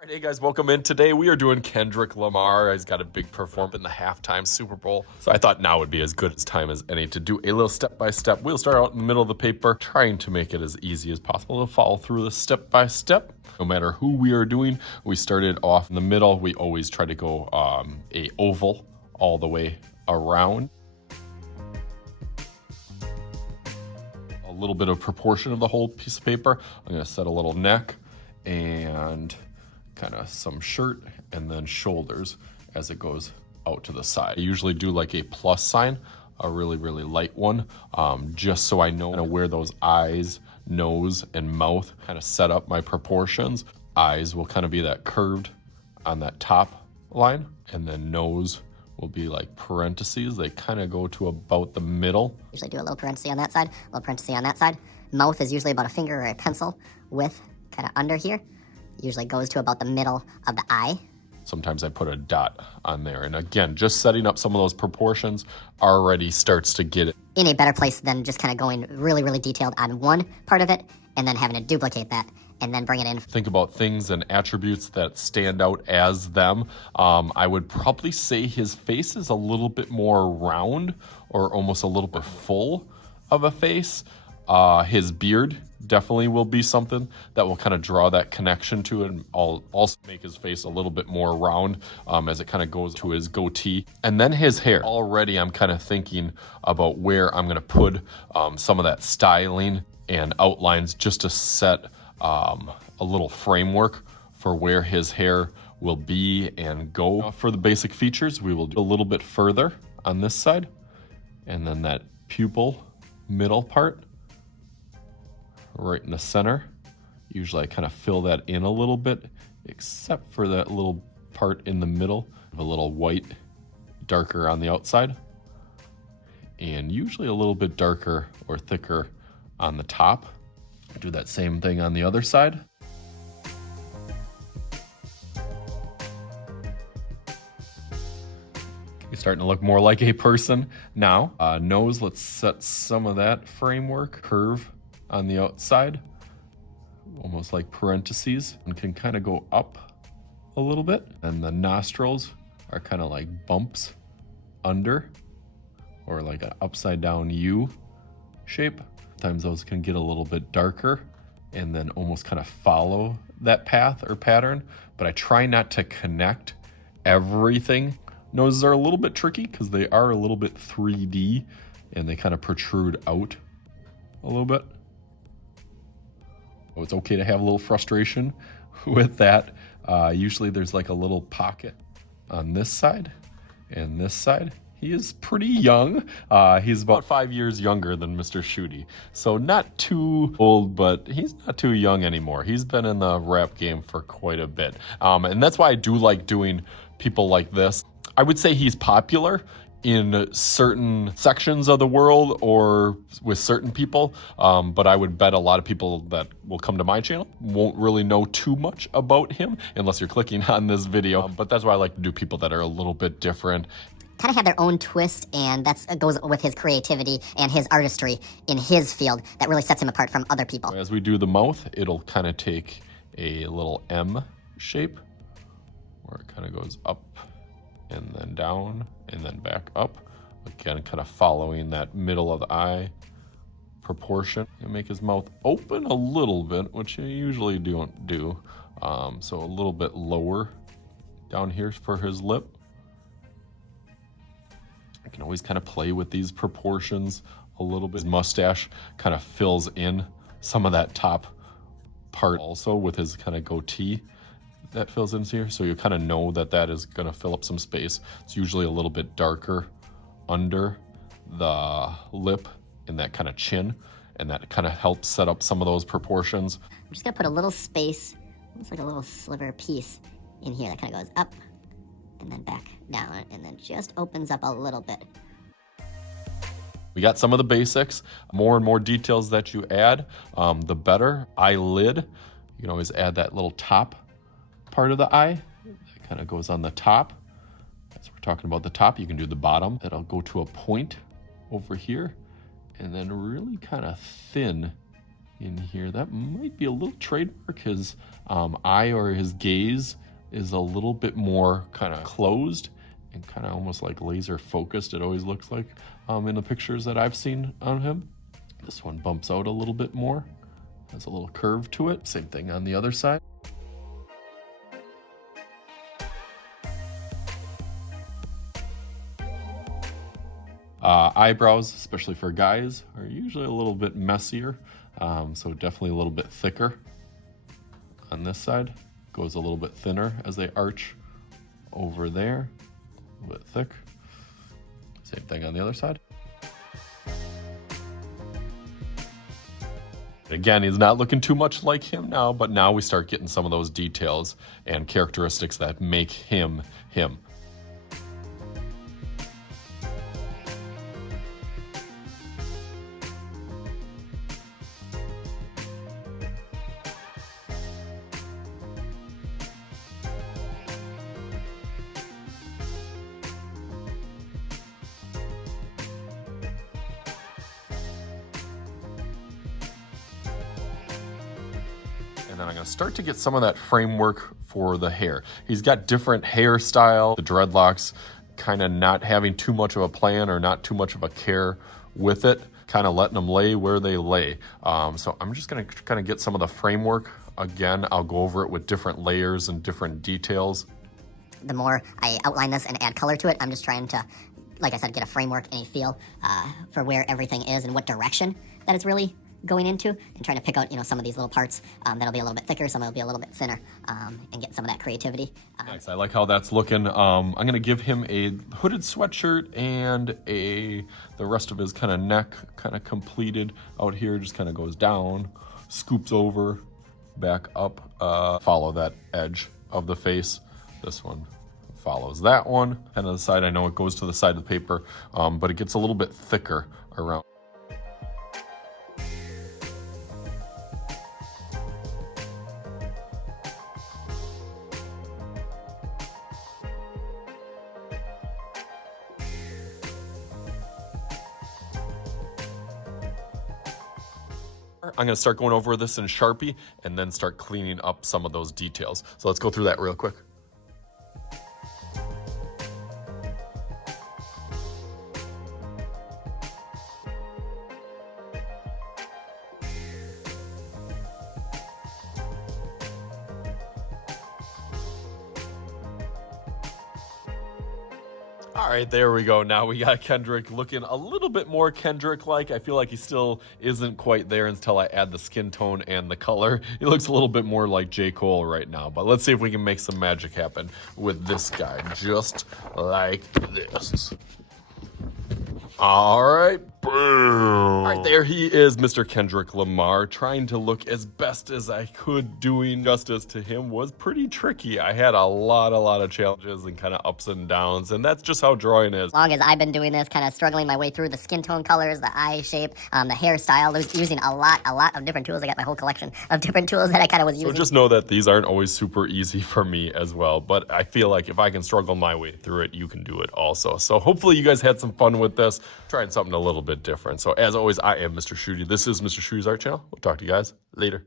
All right, hey guys, welcome in. Today we are doing Kendrick Lamar. He's got a big performance in the halftime Super Bowl. So I thought now would be as good as time as any to do a little step-by-step. We'll start out in the middle of the paper, trying to make it as easy as possible to follow through the step-by-step. No matter who we are doing, we started off in the middle. We always try to go a oval all the way around. A little bit of proportion of the whole piece of paper. I'm gonna set a little neck and kind of some shirt and then shoulders as it goes out to the side. I usually do like a plus sign, a really light one, just so I know where those eyes, nose, and mouth kind of set up my proportions. Eyes will kind of be that curved on that top line, and then nose will be like parentheses. They kind of go to about the middle. Usually do a little parenthesis on that side, a little parenthesis on that side. Mouth is usually about a finger or a pencil width, kind of under here. Usually goes to about the middle of the eye. Sometimes I put a dot on there. And again, just setting up some of those proportions already starts to get it in a better place than just kind of going really detailed on one part of it and then having to duplicate that and then bring it in. Think about things and attributes that stand out as them. I would probably say his face is a little bit more round or almost a little bit full of a face. His beard definitely will be something that will kind of draw that connection to it, and I'll also make his face a little bit more round as it kind of goes to his goatee. And then his hair. Already I'm kind of thinking about where I'm going to put some of that styling and outlines just to set a little framework for where his hair will be and go. For the basic features, we will do a little bit further on this side, and then that pupil middle part right in the center. Usually I kind of fill that in a little bit, except for that little part in the middle, a little white, darker on the outside, and usually a little bit darker or thicker on the top. Do that same thing on the other side. You're starting to look more like a person now. Nose, let's set some of that framework, curve on the outside, almost like parentheses, and can kind of go up a little bit. And the nostrils are kind of like bumps under, or like an upside down U shape. Sometimes those can get a little bit darker and then almost kind of follow that path or pattern, but I try not to connect everything. Noses are a little bit tricky because they are a little bit 3D and they kind of protrude out a little bit. So it's okay to have a little frustration with that. Usually there's like a little pocket on this side and this side. He is pretty young. He's about 5 years younger than Mr. Shooty. So not too old, but he's not too young anymore. He's been in the rap game for quite a bit. And that's why I do like doing people like this. I would say he's popular in certain sections of the world or with certain people, but I would bet a lot of people that will come to my channel won't really know too much about him unless you're clicking on this video. But that's why I like to do people that are a little bit different. Kind of have their own twist, and that goes with his creativity and his artistry in his field that really sets him apart from other people. As we do the mouth, it'll kind of take a little M shape where it kind of goes up and then down and then back up. Again, kind of following that middle of the eye proportion. And make his mouth open a little bit, which you usually don't do. So a little bit lower down here for his lip. I can always kind of play with these proportions a little bit. His mustache kind of fills in some of that top part also with his kind of goatee that fills in here. So you kind of know that that is going to fill up some space. It's usually a little bit darker under the lip and that kind of chin, and that kind of helps set up some of those proportions. I'm just going to put a little space, almost like a little sliver piece in here that kind of goes up and then back down, and then just opens up a little bit. We got some of the basics. More and more details that you add, the better. Eyelid, you can always add that little top part of the eye. That kind of goes on the top. As we're talking about the top, you can do the bottom. That'll go to a point over here, and then really kind of thin in here. That might be a little trademark. His eye or his gaze is a little bit more kind of closed and kind of almost like laser focused, it always looks like in the pictures that I've seen on him. This one bumps out a little bit more, has a little curve to it. Same thing on the other side. Eyebrows, especially for guys, are usually a little bit messier, so definitely a little bit thicker on this side. Goes a little bit thinner as they arch over there, a little bit thick. Same thing on the other side. Again, he's not looking too much like him now, but now we start getting some of those details and characteristics that make him him. And then I'm gonna start to get some of that framework for the hair. He's got different hairstyle, the dreadlocks, kind of not having too much of a plan or not too much of a care with it, kind of letting them lay where they lay. So I'm just gonna kind of get some of the framework. Again, I'll go over it with different layers and different details. The more I outline this and add color to it, I'm just trying to, like I said, get a framework and a feel for where everything is and what direction that it's really going into, and trying to pick out, some of these little parts that'll be a little bit thicker, some will be a little bit thinner, and get some of that creativity. Nice, I like how that's looking. I'm gonna give him a hooded sweatshirt and the rest of his kind of neck kind of completed out here, just kind of goes down, scoops over, back up, follow that edge of the face. This one follows that one, and on the side, I know it goes to the side of the paper, but it gets a little bit thicker around. I'm gonna start going over this in Sharpie and then start cleaning up some of those details. So let's go through that real quick. All right, there we go. Now we got Kendrick looking a little bit more Kendrick-like. I feel like he still isn't quite there until I add the skin tone and the color. He looks a little bit more like J. Cole right now, but let's see if we can make some magic happen with this guy, just like this. All right, boom. All right, there he is, Mr. Kendrick Lamar, trying to look as best as I could. Doing justice to him was pretty tricky. I had a lot of challenges and kind of ups and downs, and that's just how drawing is. As long as I've been doing this, kind of struggling my way through the skin tone colors, the eye shape, the hairstyle, using a lot of different tools. I got my whole collection of different tools that I kind of was using. So just know that these aren't always super easy for me as well, but I feel like if I can struggle my way through it, you can do it also. So hopefully you guys had some fun with this. Tried something a little bit different. So as always, I am Mr. Shooty. This is Mr. Shooty's Art Channel. We'll talk to you guys later.